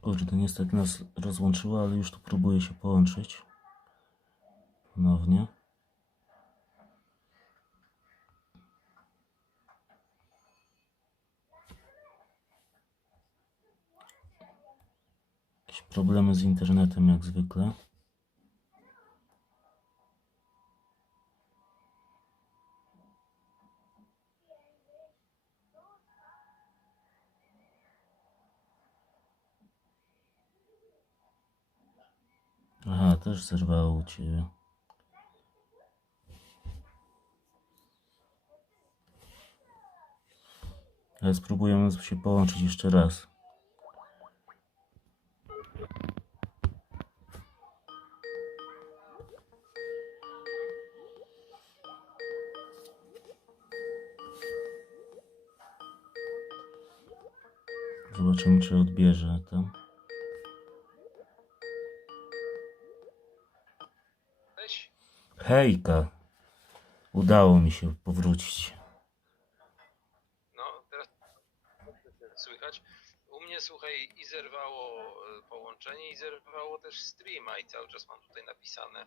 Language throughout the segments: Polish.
Kurde, niestety nas rozłączyło, ale już tu próbuję się połączyć. Ponownie. Jakieś problemy z internetem jak zwykle. Aha, też zerwało u Ciebie. Ale spróbujemy się połączyć jeszcze raz. Zobaczymy, czy odbierze to. Hejka! Udało mi się powrócić. No, teraz słychać. U mnie, słuchaj, i zerwało e, połączenie, i zerwało też streama i cały czas mam tutaj napisane,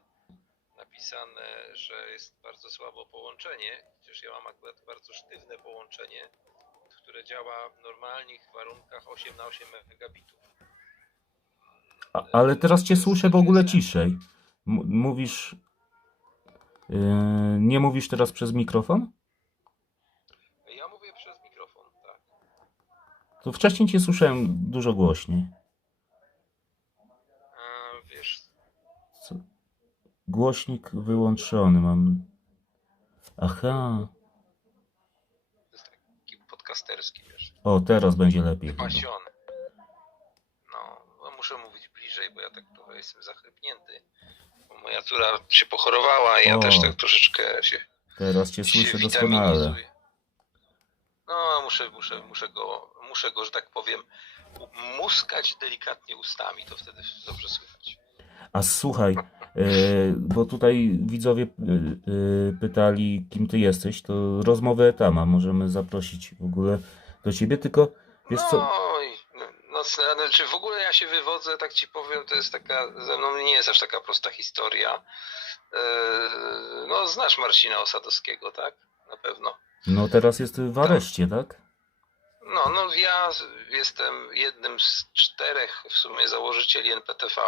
napisane, że jest bardzo słabo połączenie, chociaż ja mam akurat bardzo sztywne połączenie, które działa w normalnych warunkach 8 na 8 megabitów. A, ale teraz cię słyszę w ogóle ciszej. M- mówisz. Yy, nie mówisz teraz przez mikrofon? Ja mówię przez mikrofon, tak. To wcześniej cię słyszałem dużo głośniej. A, wiesz, Co? Głośnik wyłączony mam. Aha. to jest taki podcasterski, wiesz. O, teraz będzie lepiej. chyba. Pasiony. No, no, muszę mówić bliżej, bo ja tak trochę jestem zachrypnięty. Moja córa się pochorowała i ja O. też tak troszeczkę się, Teraz cię się słyszę doskonale. No, muszę, muszę, muszę go, muszę go, że tak powiem, muskać delikatnie ustami, to wtedy dobrze słychać. A słuchaj, yy, bo tutaj widzowie yy, yy, pytali, kim ty jesteś, to rozmowę etama możemy zaprosić w ogóle do ciebie, tylko wiesz co? No, i- no, znaczy w ogóle ja się wywodzę, tak ci powiem, to jest taka, ze mną nie jest aż taka prosta historia. Eee, No, znasz Marcina Osadowskiego, tak? Na pewno. No teraz jest w areszcie, tak? No, no ja jestem jednym z czterech w sumie założycieli NPTV.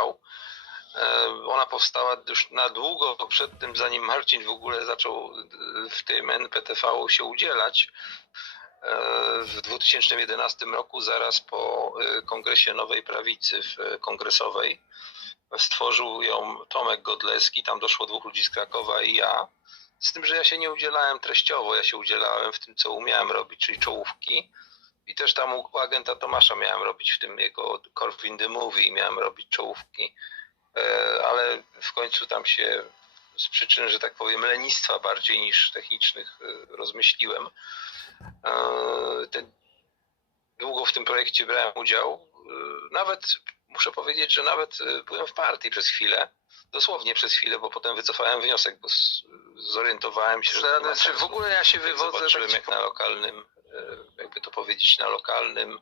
E, Ona powstała już na długo przed tym, zanim Marcin w ogóle zaczął e, w tym NPTV się udzielać. W 2011 roku, zaraz po e, kongresie Nowej Prawicy w e, kongresowej, stworzył ją Tomek Godleski, tam doszło dwóch ludzi z Krakowa i ja. Z tym, że ja się nie udzielałem treściowo, ja się udzielałem w tym, co umiałem robić, czyli czołówki. I też tam u agenta Tomasza miałem robić w tym jego Corvin the Movie, miałem robić czołówki, E, ale w końcu tam się z przyczyn, że tak powiem, lenistwa bardziej niż technicznych e, rozmyśliłem. E, Te, długo w tym projekcie brałem udział. E, Nawet muszę powiedzieć, że nawet e, byłem w partii przez chwilę. Dosłownie przez chwilę, bo potem wycofałem wniosek, bo zorientowałem się, że nie ma Znaczy, w ogóle ja się wywodzę, Zobaczyłem, tak ci jak na lokalnym, jakby to powiedzieć, na lokalnym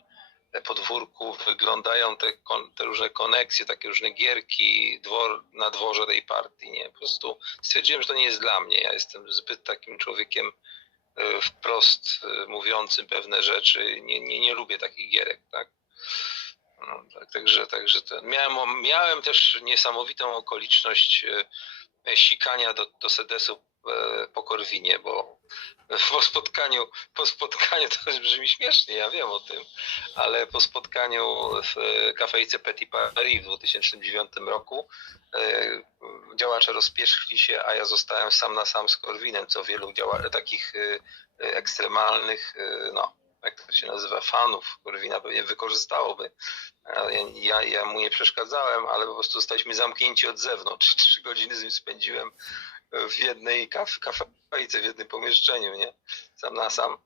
podwórku wyglądają te, te różne koneksje, takie różne gierki dwor, na dworze tej partii. Nie? Po prostu stwierdziłem, że to nie jest dla mnie. Ja jestem zbyt takim człowiekiem wprost e, mówiącym pewne rzeczy. Nie, nie, nie lubię takich gierek. Tak? No, tak, także także to, miałem, miałem też niesamowitą okoliczność e, sikania do, do sedesu e, po Korwinie, bo po spotkaniu, po spotkaniu to brzmi śmiesznie, ja wiem o tym, ale po spotkaniu w e, kafejce Petit Paris w 2009 roku e, działacze rozpieszli się, a ja zostałem sam na sam z Korwinem, co wielu działa, takich e, e, ekstremalnych, e, no, jak to się nazywa, fanów Korwina pewnie wykorzystałoby. Ja, ja mu nie przeszkadzałem, ale po prostu zostaliśmy zamknięci od zewnątrz. Trzy godziny z nim spędziłem w jednej kaf, kafejce, w jednym pomieszczeniu, nie? Sam na sam.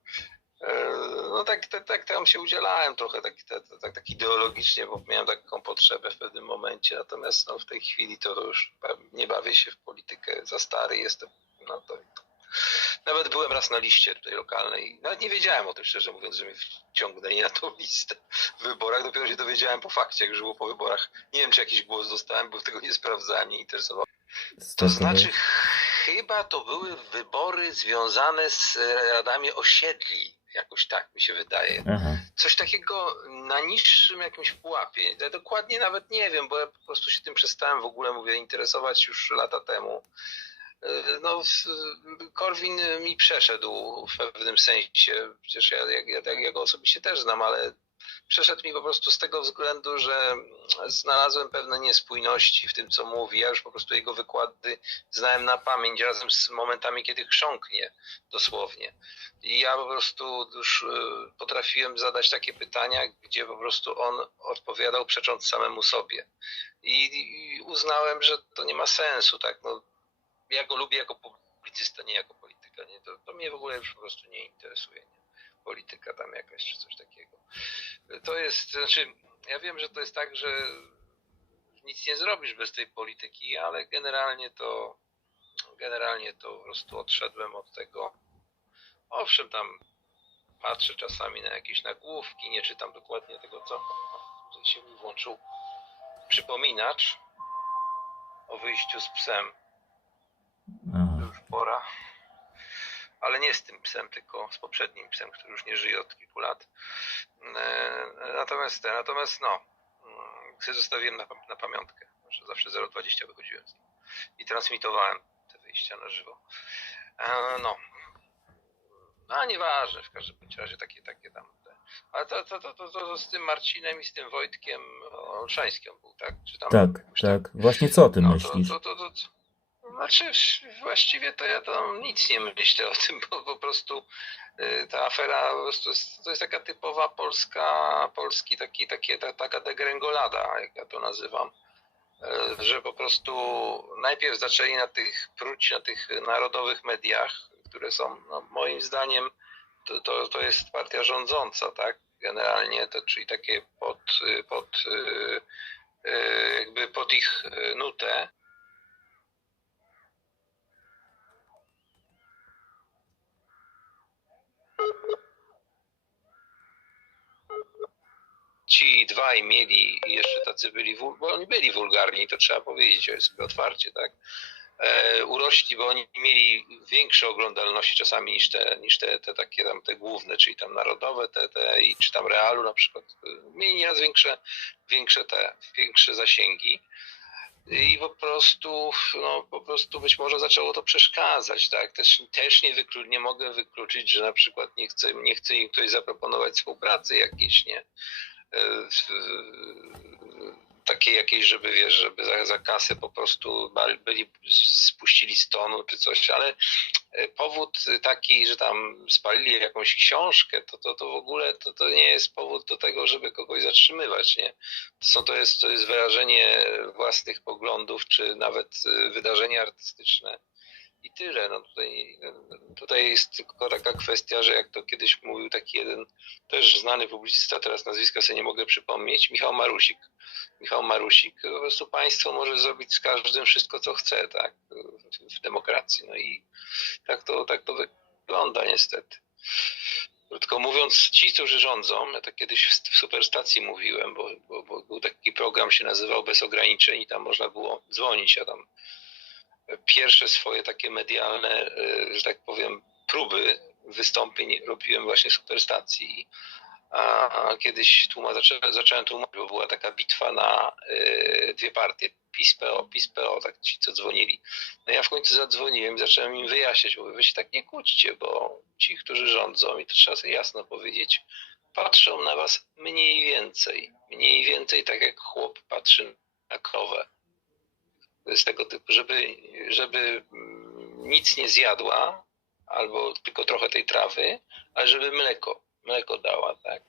E, No tak, tak, tak tam się udzielałem trochę tak, tak, tak, tak ideologicznie, bo miałem taką potrzebę w pewnym momencie, natomiast no, w tej chwili to, już nie bawię się w politykę, za stary jestem na to. Nawet byłem raz na liście tutaj lokalnej, nawet nie wiedziałem o tym szczerze mówiąc, że mnie wciągnęli na tą listę wyborach. Dopiero się dowiedziałem po fakcie, jak było po wyborach. Nie wiem, czy jakiś głos dostałem, bo tego nie sprawdzałem, nie interesowało. To Startowe- znaczy, chyba to były wybory związane z radami osiedli. Jakoś tak mi się wydaje. Aha. Coś takiego na niższym jakimś pułapie. Ja dokładnie nawet nie wiem, bo ja po prostu się tym przestałem w ogóle, mówię, interesować już lata temu. Yy, No, Korwin mi przeszedł w pewnym sensie. Przecież ja, ja, ja, ja go osobiście też znam, ale przeszedł mi po prostu z tego względu, że znalazłem pewne niespójności w tym, co mówi. Ja już po prostu jego wykłady znałem na pamięć razem z momentami, kiedy chrząknie dosłownie. I ja po prostu już y, potrafiłem zadać takie pytania, gdzie po prostu on odpowiadał przecząc samemu sobie. I, uznałem, że to nie ma sensu, tak? No, ja go lubię jako publicysta, nie jako polityka. Nie? To, to mnie w ogóle już po prostu nie interesuje. Nie? Polityka tam jakaś czy coś takiego. To jest, znaczy, ja wiem, że to jest tak, że nic nie zrobisz bez tej polityki, ale generalnie to generalnie to po prostu odszedłem od tego. Owszem, tam patrzę czasami na jakieś nagłówki, nie czytam dokładnie tego, co. Tutaj się mi włączył przypominacz o wyjściu z psem. Już pora. Ale nie z tym psem, tylko z poprzednim psem, który już nie żyje od kilku lat. E, Natomiast, natomiast no, mm, sobie zostawiłem na, na pamiątkę, że zawsze 0,20 wychodziłem z nim i transmitowałem te wyjścia na żywo. E, No, a nieważne, w każdym razie takie, takie tam. Te. Ale to, to, to, to, to z tym Marcinem i z tym Wojtkiem Olszańskim był, tak? Czy tam Tak, tak. Właśnie co o tym No, myślisz? To, to, to, to, znaczy, właściwie to ja tam nic nie myślę o tym, bo po prostu y, ta afera prostu jest, to jest taka typowa polska, polski taki, takie, ta, taka degrengolada, jak ja to nazywam. Y, Że po prostu najpierw zaczęli na tych pruć na tych narodowych mediach, które są no, moim zdaniem to, to, to jest partia rządząca, tak? Generalnie to czyli takie pod, y, pod jakby pod ich nutę. Ci dwaj mieli jeszcze tacy byli, bo oni byli wulgarni, to trzeba powiedzieć sobie otwarcie, tak? E, urośli, bo oni mieli większe oglądalności czasami niż te, niż te, te takie tam te główne, czyli tam narodowe, te, te i czy tam realu na przykład. Mieli nieraz większe, większe te, większe zasięgi. I po prostu, no, po prostu być może zaczęło to przeszkadzać, tak? Też, też nie, wyklu, nie mogę wykluczyć, że na przykład nie chce, nie chce im ktoś zaproponować współpracy jakiejś, nie? E, w- takiej jakiejś, żeby wiesz, żeby za, za kasę po prostu byli, spuścili z tonu czy coś, ale e, powód taki, że tam spalili jakąś książkę, to, to, to w ogóle to, to nie jest powód do tego, żeby kogoś zatrzymywać, nie? To, to, jest, to jest wyrażenie własnych poglądów, czy nawet e, wydarzenie artystyczne. I tyle. No tutaj, tutaj jest tylko taka kwestia, że jak to kiedyś mówił taki jeden też znany publicysta, teraz nazwiska sobie nie mogę przypomnieć, Michał Marusik. Michał Marusik, po prostu państwo może zrobić z każdym wszystko, co chce, tak, w, demokracji. No i tak to, tak to wygląda niestety. Krótko mówiąc, ci, którzy rządzą, ja to kiedyś w, Superstacji mówiłem, bo, bo, bo był taki program, się nazywał Bez ograniczeń i tam można było dzwonić, ja tam pierwsze swoje takie medialne, e, że tak powiem, próby wystąpień robiłem właśnie w Superstacji. A kiedyś tłuma, zacząłem tłumaczyć, bo była taka bitwa na y, dwie partie, PiS, PO, PiS, PO, tak ci co dzwonili. No ja w końcu zadzwoniłem zacząłem im wyjaśniać, mówię, wy się tak nie kłóćcie, bo ci, którzy rządzą, i to trzeba sobie jasno powiedzieć, patrzą na was mniej więcej. Mniej więcej tak jak chłop patrzy na krowę. Jest tego typu, żeby, żeby mm, nic nie zjadła, albo tylko trochę tej trawy, ale żeby mleko, mleko dała, tak?